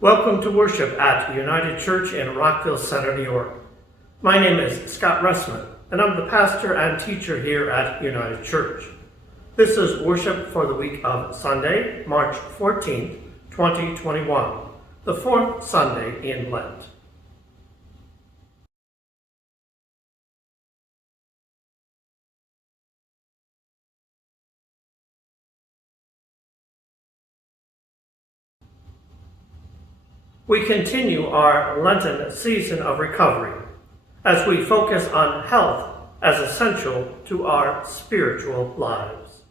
Welcome to worship at United Church in Rockville Centre, New York. My name is Scott Ressman, and I'm the pastor and teacher here at United Church. This is worship for the week of Sunday, March 14th, 2021, the fourth Sunday in Lent. We continue our Lenten season of recovery as we focus on health as essential to our spiritual lives.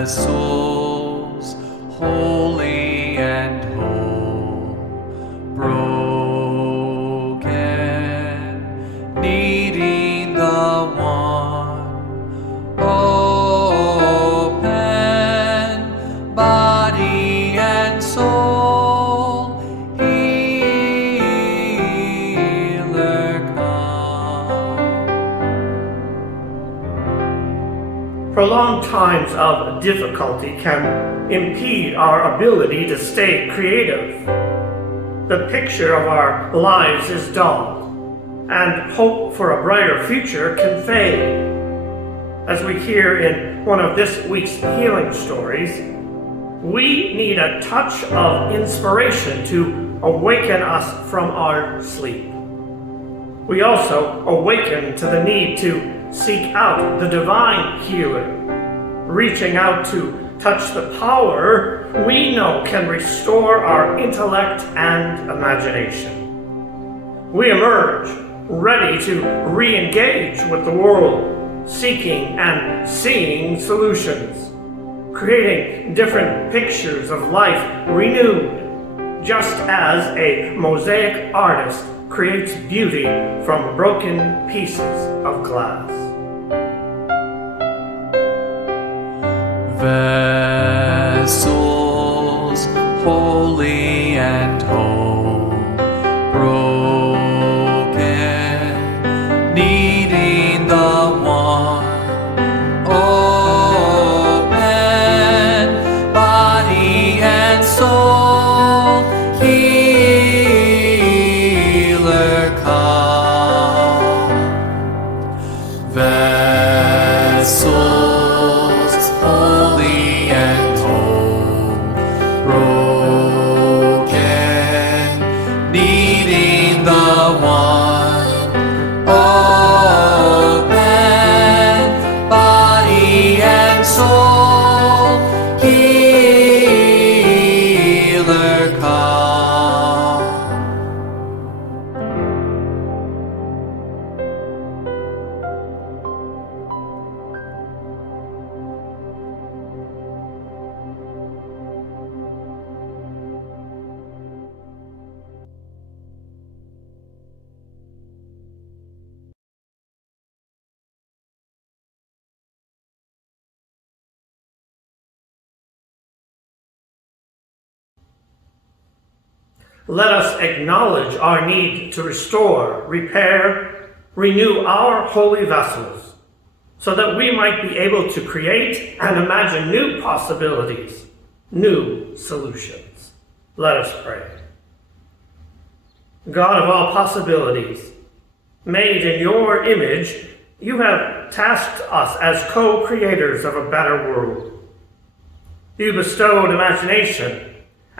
Vessels holy and whole, broken, needing the one, open, body and soul, healer come. Prolonged times of difficulty can impede our ability to stay creative. The picture of our lives is dulled, and hope for a brighter future can fade. As we hear in one of this week's healing stories, we need a touch of inspiration to awaken us from our sleep. We also awaken to the need to seek out the divine healer, reaching out to touch the power we know can restore our intellect and imagination. We emerge ready to re-engage with the world, seeking and seeing solutions, creating different pictures of life renewed, just as a mosaic artist creates beauty from broken pieces of glass. Vessels holy and whole, broken, needing the one, open, body and soul, healer come. Vessels holy and whole, broken, needing the one, open, body and soul, healer come. Let us acknowledge our need to restore, repair, renew our holy vessels, so that we might be able to create and imagine new possibilities, new solutions. Let us pray. God of all possibilities, made in your image, you have tasked us as co-creators of a better world. You bestowed imagination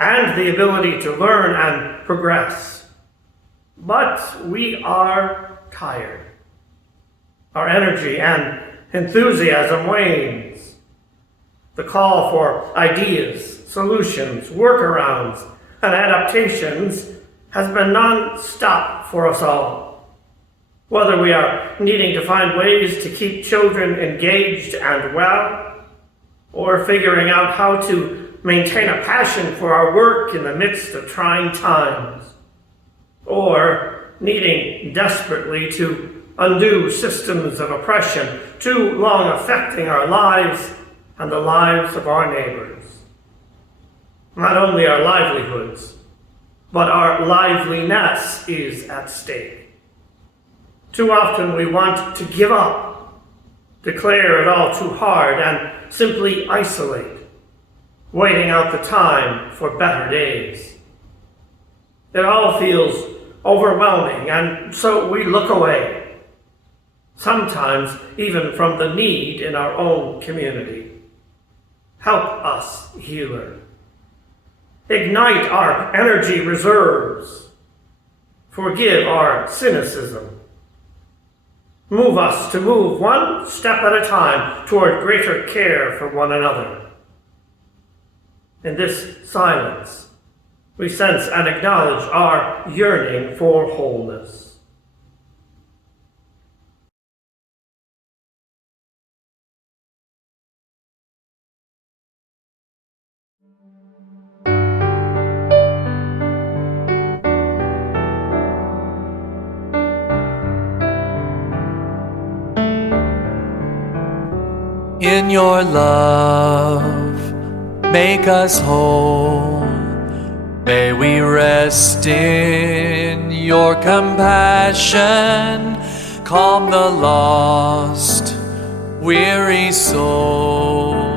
and the ability to learn and progress. But we are tired. Our energy and enthusiasm wanes. The call for ideas, solutions, workarounds, and adaptations has been non-stop for us all. Whether we are needing to find ways to keep children engaged and well, or figuring out how to maintain a passion for our work in the midst of trying times, or needing desperately to undo systems of oppression too long affecting our lives and the lives of our neighbors. Not only our livelihoods, but our liveliness is at stake. Too often we want to give up, declare it all too hard, and simply isolate, waiting out the time for better days. It all feels overwhelming, and so we look away, sometimes even from the need in our own community. Help us, Healer. Ignite our energy reserves. Forgive our cynicism. Move us to move one step at a time toward greater care for one another. In this silence, we sense and acknowledge our yearning for wholeness. In your love, make us whole. May we rest in your compassion, calm the lost, weary soul.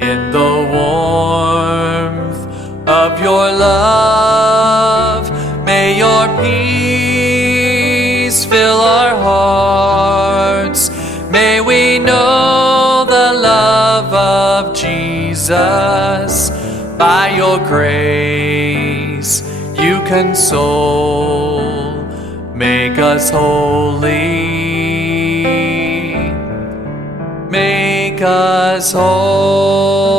In the warmth of your love, may your peace fill our hearts. May we know the love of Jesus. By your grace you console. Make us holy. Make us whole.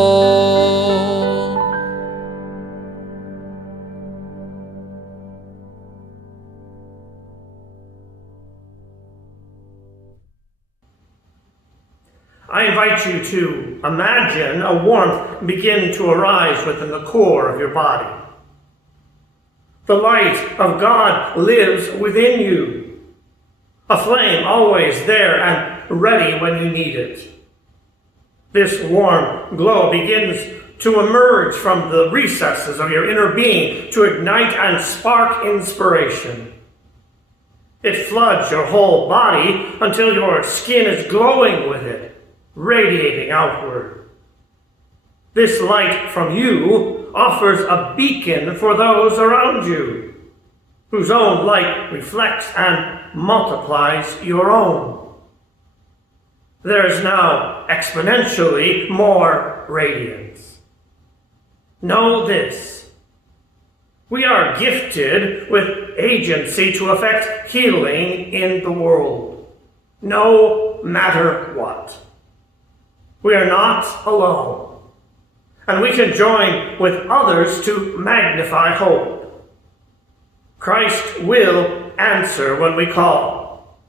I invite you to imagine a warmth begin to arise within the core of your body. The light of God lives within you, a flame always there and ready when you need it. This warm glow begins to emerge from the recesses of your inner being to ignite and spark inspiration. It floods your whole body until your skin is glowing with it, radiating outward. This light from you offers a beacon for those around you, whose own light reflects and multiplies your own. There is now exponentially more radiance. Know this: we are gifted with agency to effect healing in the world, no matter what. We are not alone, and we can join with others to magnify hope. Christ will answer when we call,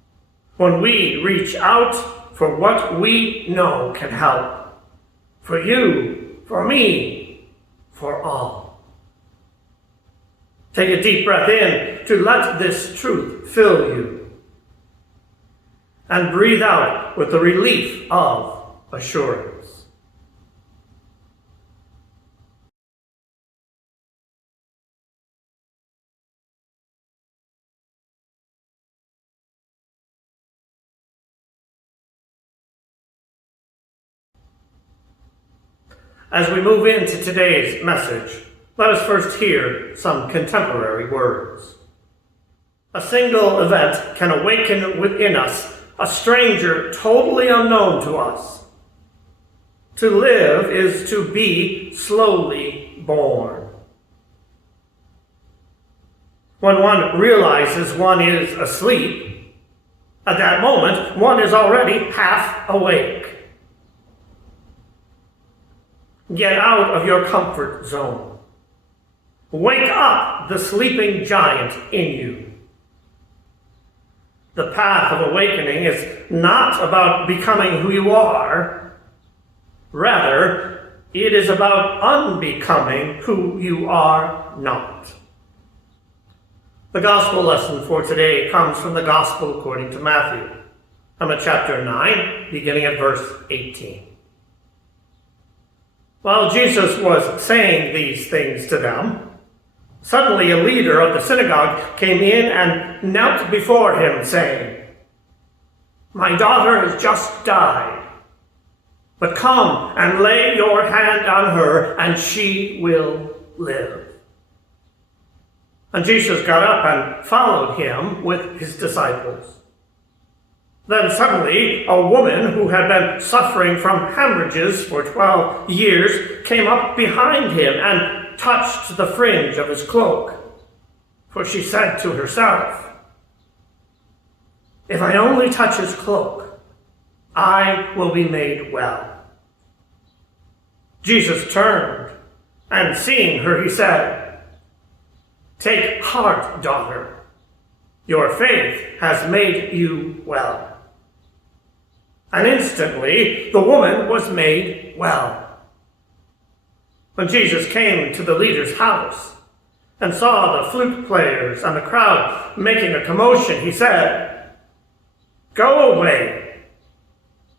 when we reach out for what we know can help, for you, for me, for all. Take a deep breath in to let this truth fill you, and breathe out with the relief of assurance. As we move into today's message, let us first hear some contemporary words. A single event can awaken within us a stranger totally unknown to us. To live is to be slowly born. When one realizes one is asleep, at that moment one is already half awake. Get out of your comfort zone. Wake up the sleeping giant in you. The path of awakening is not about becoming who you are. Rather, it is about unbecoming who you are not. The gospel lesson for today comes from the Gospel according to Matthew, chapter 9, beginning at verse 18. While Jesus was saying these things to them, Suddenly a leader of the synagogue came in and knelt before him, saying, "My daughter has just died, but come and lay your hand on her, and she will live." And Jesus got up and followed him with his disciples. Then suddenly a woman who had been suffering from hemorrhages for 12 years came up behind him and touched the fringe of his cloak. For she said to herself, "If I only touch his cloak, I will be made well." Jesus turned, and seeing her, he said, "Take heart, daughter. Your faith has made you well." And instantly the woman was made well. When Jesus came to the leader's house and saw the flute players and the crowd making a commotion, he said, "Go away,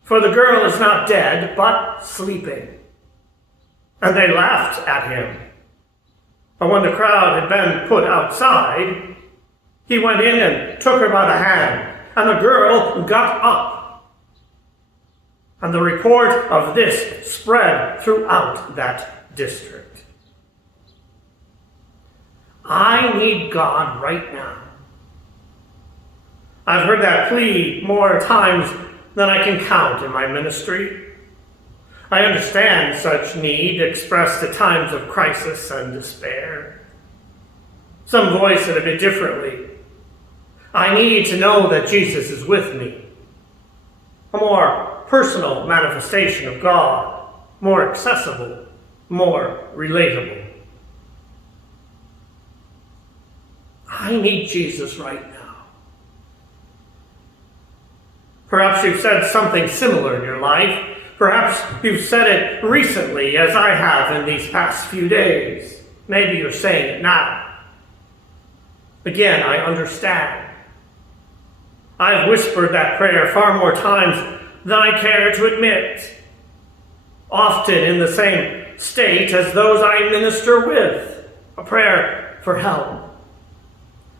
for the girl is not dead, but sleeping." And they laughed at him. But when the crowd had been put outside, he went in and took her by the hand, and the girl got up. And the report of this spread throughout that district. I need God right now. I've heard that plea more times than I can count in my ministry. I understand such need expressed at times of crisis and despair. Some voice it a bit differently. I need to know that Jesus is with me. A more personal manifestation of God, more accessible, more relatable. I need Jesus right now. Perhaps you've said something similar in your life. Perhaps you've said it recently, as I have in these past few days. Maybe you're saying it now. Again, I understand. I've whispered that prayer far more times than I care to admit, often in the same state as those I minister with, a prayer for help,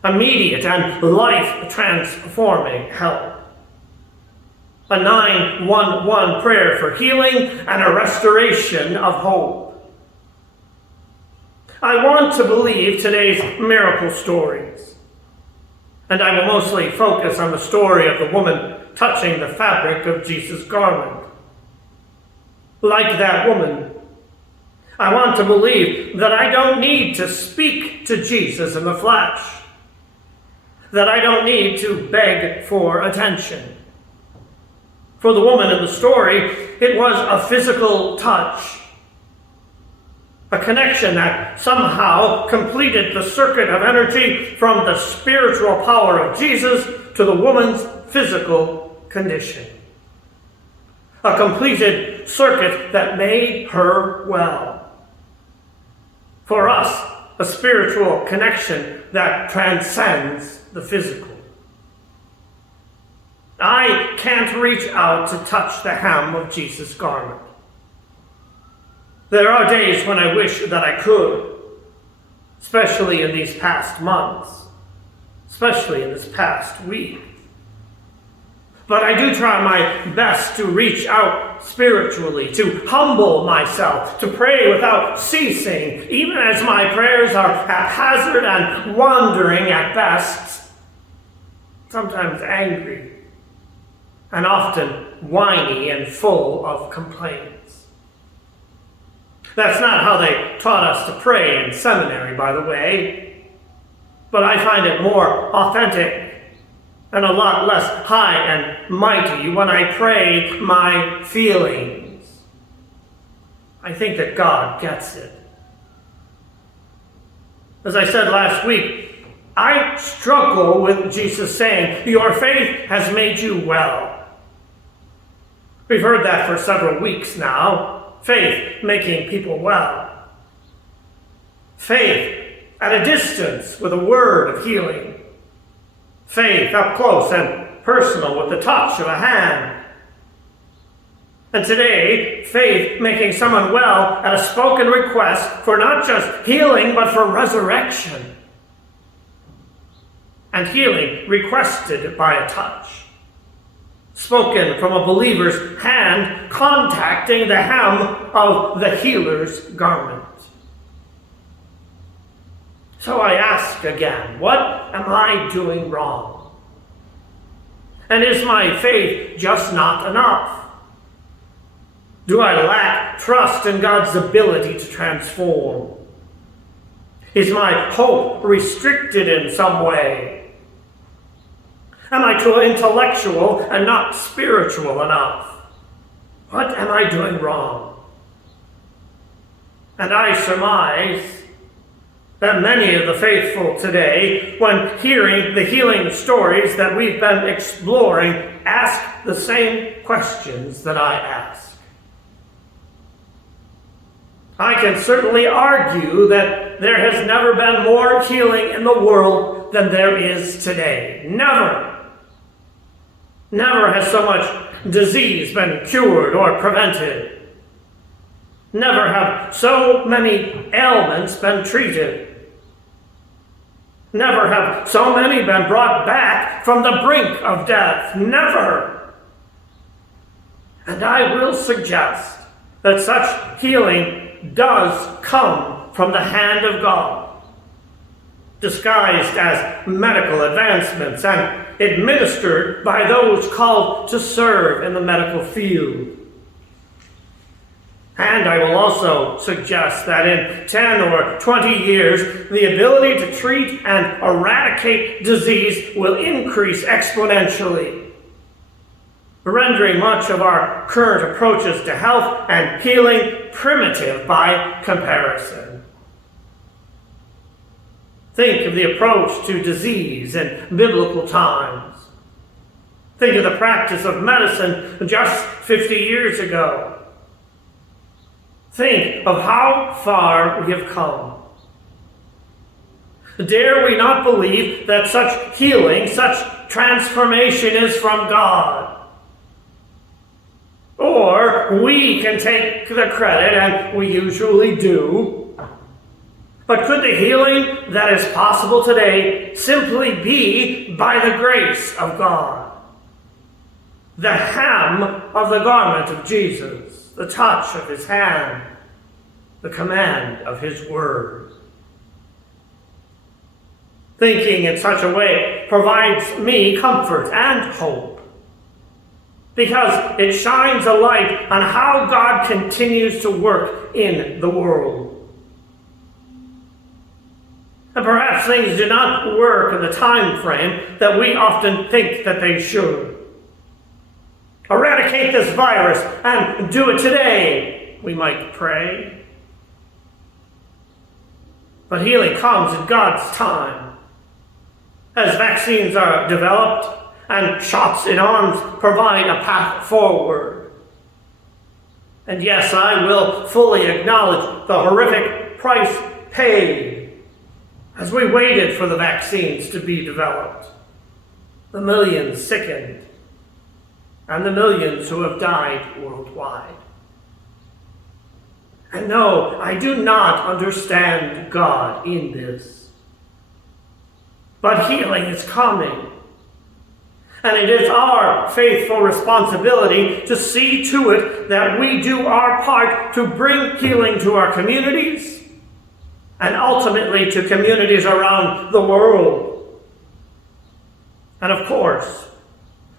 immediate and life-transforming help, a 911 prayer for healing and a restoration of hope. I want to believe today's miracle stories, and I will mostly focus on the story of the woman touching the fabric of Jesus' garment. Like that woman, I want to believe that I don't need to speak to Jesus in the flesh, that I don't need to beg for attention. For the woman in the story, it was a physical touch, a connection that somehow completed the circuit of energy from the spiritual power of Jesus to the woman's physical condition. A completed circuit that made her well. For us, a spiritual connection that transcends the physical. I can't reach out to touch the hem of Jesus' garment. There are days when I wish that I could, especially in these past months, especially in this past week. But I do try my best to reach out spiritually, to humble myself, to pray without ceasing, even as my prayers are haphazard and wandering at best, sometimes angry, and often whiny and full of complaints. That's not how they taught us to pray in seminary, by the way, but I find it more authentic and a lot less high and mighty when I pray my feelings. I think that God gets it. As I said last week, I struggle with Jesus saying, "Your faith has made you well." We've heard that for several weeks now. Faith making people well. Faith at a distance with a word of healing. Faith up close and personal with the touch of a hand. And today, faith making someone well at a spoken request for not just healing, but for resurrection. And healing requested by a touch, spoken from a believer's hand, contacting the hem of the healer's garment. So I ask again, what am I doing wrong? And is my faith just not enough? Do I lack trust in God's ability to transform? Is my hope restricted in some way? Am I too intellectual and not spiritual enough? What am I doing wrong? And I surmise that many of the faithful today, when hearing the healing stories that we've been exploring, ask the same questions that I ask. I can certainly argue that there has never been more healing in the world than there is today. Never. Never has so much disease been cured or prevented. Never have so many ailments been treated. Never have so many been brought back from the brink of death. Never. And I will suggest that such healing does come from the hand of God, disguised as medical advancements and administered by those called to serve in the medical field. And I will also suggest that in 10 or 20 years, the ability to treat and eradicate disease will increase exponentially, rendering much of our current approaches to health and healing primitive by comparison. Think of the approach to disease in biblical times. Think of the practice of medicine just 50 years ago. Think of how far we have come. Dare we not believe that such healing, such transformation is from God? Or we can take the credit, and we usually do. But could the healing that is possible today simply be by the grace of God? The hem of the garment of Jesus, the touch of his hand, the command of his word. Thinking in such a way provides me comfort and hope, because it shines a light on how God continues to work in the world. And perhaps things do not work in the time frame that we often think that they should. Eradicate this virus and do it today, we might pray. But healing comes in God's time. As vaccines are developed and shots in arms provide a path forward. And yes, I will fully acknowledge the horrific price paid as we waited for the vaccines to be developed. The millions sickened, and the millions who have died worldwide. And no, I do not understand God in this. But healing is coming. And it is our faithful responsibility to see to it that we do our part to bring healing to our communities and ultimately to communities around the world. And of course,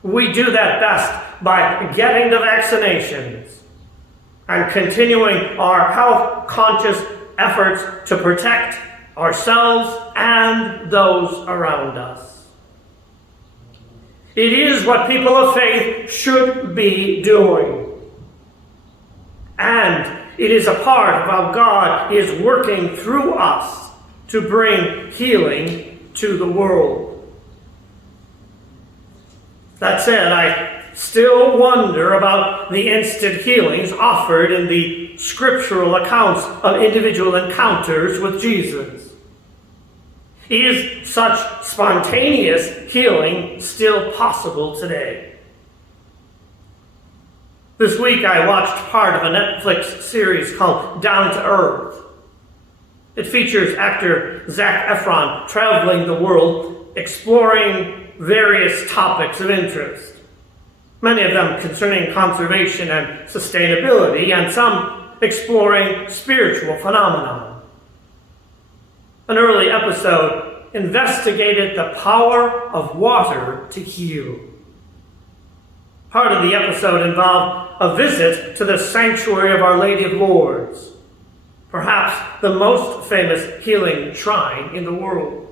we do that best by getting the vaccinations and continuing our health-conscious efforts to protect ourselves and those around us. It is what people of faith should be doing. And it is a part of how God is working through us to bring healing to the world. That said, I still wonder about the instant healings offered in the scriptural accounts of individual encounters with Jesus. Is such spontaneous healing still possible today? This week I watched part of a Netflix series called Down to Earth. It features actor Zac Efron traveling the world, exploring various topics of interest, many of them concerning conservation and sustainability, and some exploring spiritual phenomena. An early episode investigated the power of water to heal. Part of the episode involved a visit to the sanctuary of Our Lady of Lourdes, perhaps the most famous healing shrine in the world.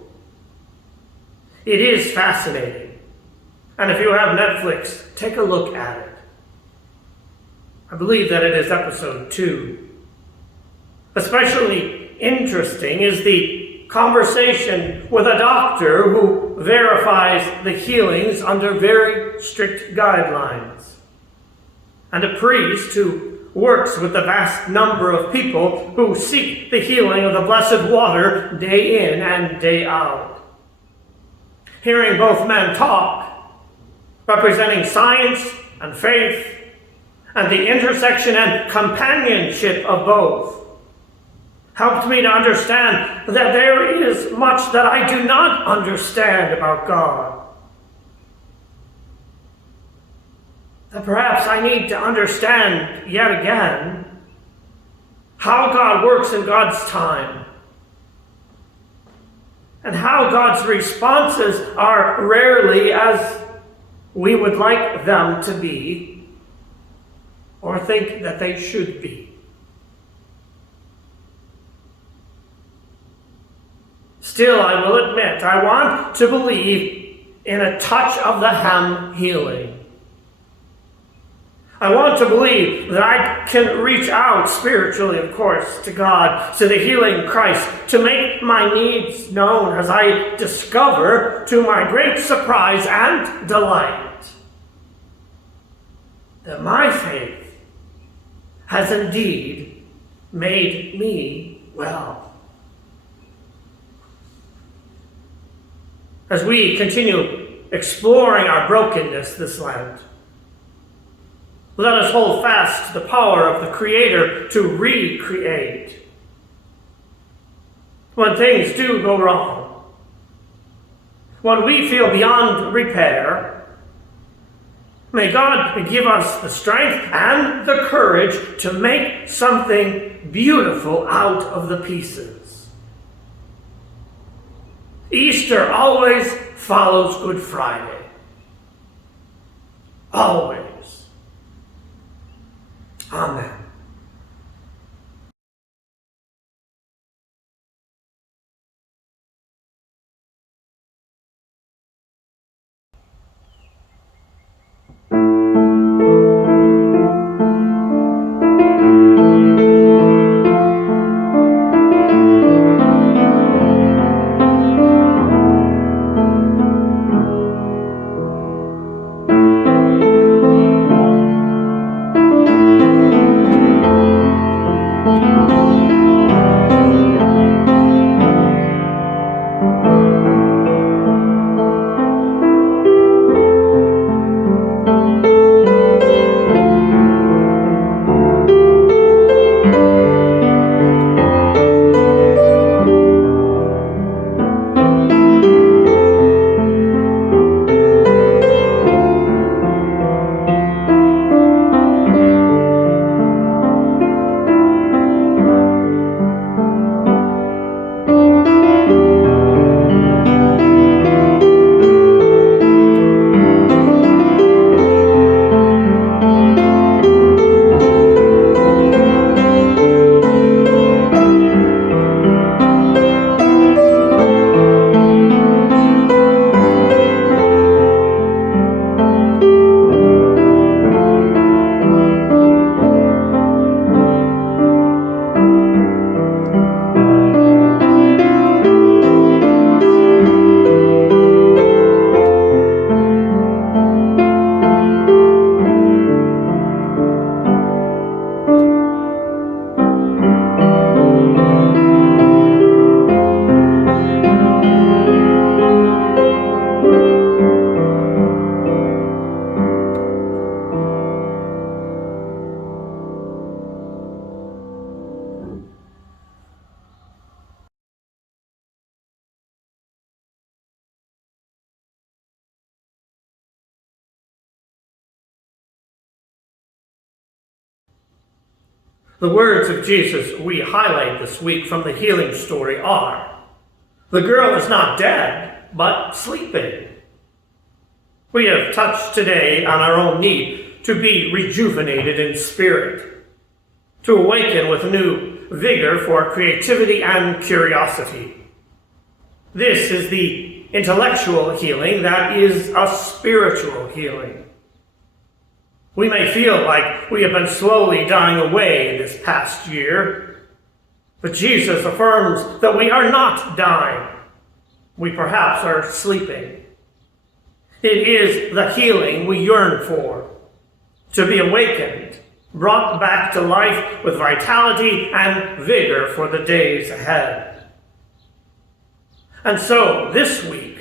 It is fascinating, and if you have Netflix, take a look at it. I believe that it is episode 2. Especially interesting is the conversation with a doctor who verifies the healings under very strict guidelines, and a priest who works with the vast number of people who seek the healing of the blessed water day in and day out. Hearing both men talk, representing science and faith, and the intersection and companionship of both, helped me to understand that there is much that I do not understand about God. That perhaps I need to understand yet again how God works in God's time, and how God's responses are rarely as we would like them to be, or think that they should be. Still, I will admit, I want to believe in a touch of the hem healing. I want to believe that I can reach out spiritually, of course, to God, to the healing Christ, to make my needs known as I discover, to my great surprise and delight, that my faith has indeed made me well. As we continue exploring our brokenness this Lent, let us hold fast to the power of the Creator to recreate. When things do go wrong, when we feel beyond repair, may God give us the strength and the courage to make something beautiful out of the pieces. Easter always follows Good Friday. Always. Amen. The words of Jesus we highlight this week from the healing story are, "The girl is not dead, but sleeping." We have touched today on our own need to be rejuvenated in spirit, to awaken with new vigor for creativity and curiosity. This is the intellectual healing that is a spiritual healing. We may feel like we have been slowly dying away this past year, but Jesus affirms that we are not dying. We perhaps are sleeping. It is the healing we yearn for, to be awakened, brought back to life with vitality and vigor for the days ahead. And so, this week,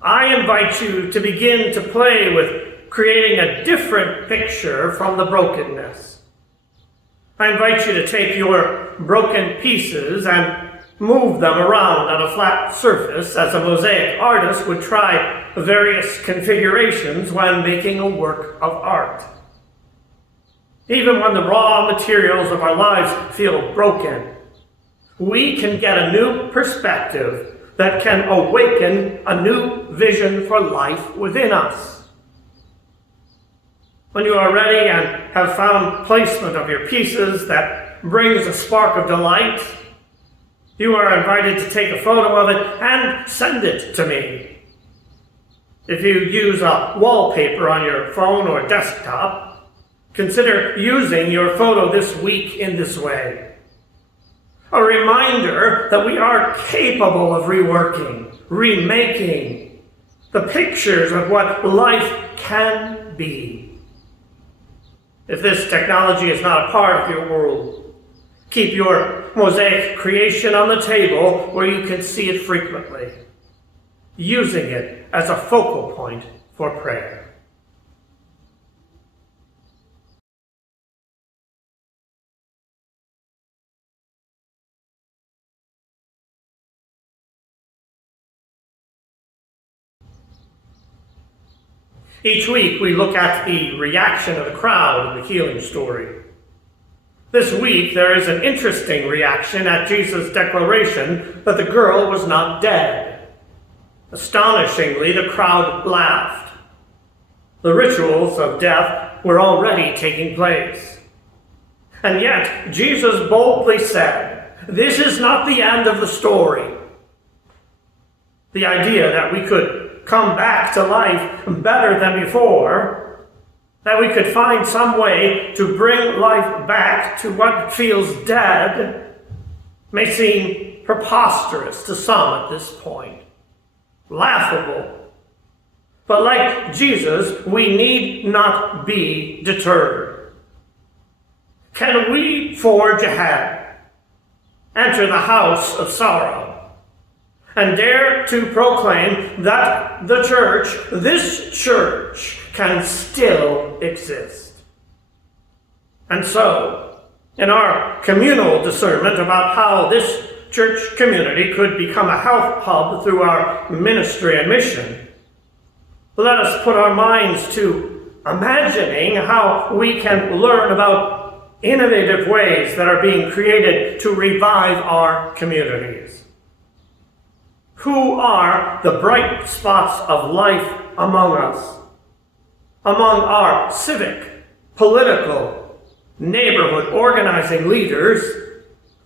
I invite you to begin to play with creating a different picture from the brokenness. I invite you to take your broken pieces and move them around on a flat surface as a mosaic artist would try various configurations when making a work of art. Even when the raw materials of our lives feel broken, we can get a new perspective that can awaken a new vision for life within us. When you are ready and have found placement of your pieces that brings a spark of delight, you are invited to take a photo of it and send it to me. If you use a wallpaper on your phone or desktop, consider using your photo this week in this way. A reminder that we are capable of reworking, remaking the pictures of what life can be. If this technology is not a part of your world, keep your mosaic creation on the table where you can see it frequently, using it as a focal point for prayer. Each week we look at the reaction of the crowd in the healing story. This week there is an interesting reaction at Jesus' declaration that the girl was not dead. Astonishingly, the crowd laughed. The rituals of death were already taking place. And yet Jesus boldly said, "This is not the end of the story." The idea that we could come back to life better than before, that we could find some way to bring life back to what feels dead, may seem preposterous to some at this point, laughable. But like Jesus, we need not be deterred. Can we forge ahead, enter the house of sorrow, and dare to proclaim that the church, this church, can still exist? And so, in our communal discernment about how this church community could become a health hub through our ministry and mission, let us put our minds to imagining how we can learn about innovative ways that are being created to revive our communities. Who are the bright spots of life among us, among our civic, political, neighborhood organizing leaders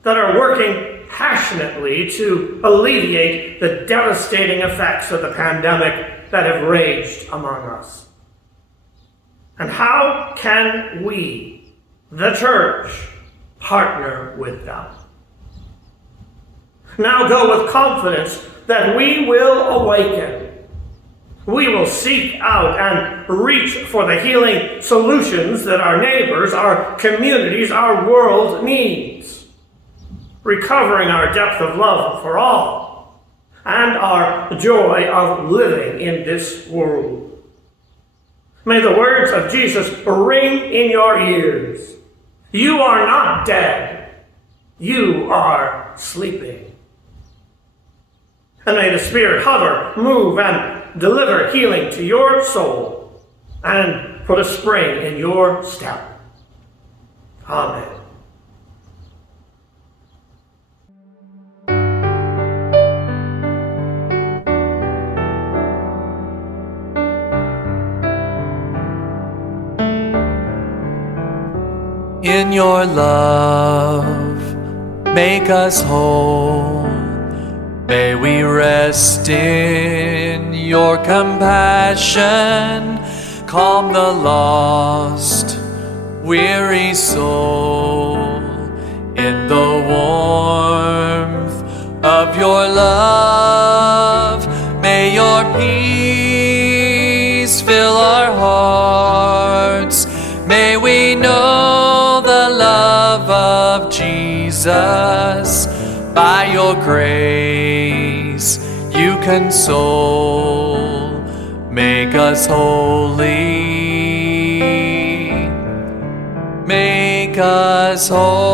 that are working passionately to alleviate the devastating effects of the pandemic that have raged among us? And how can we, the church, partner with them? Now go with confidence that we will awaken. We will seek out and reach for the healing solutions that our neighbors, our communities, our world needs, recovering our depth of love for all and our joy of living in this world. May the words of Jesus ring in your ears. You are not dead. You are sleeping. And may the Spirit hover, move, and deliver healing to your soul and put a spring in your step. Amen. In your love, make us whole. May we rest in your compassion, calm the lost, weary soul. In the warmth of your love, may your peace fill our hearts. May we know the love of Jesus. By your grace you console. Make us holy. Make us holy.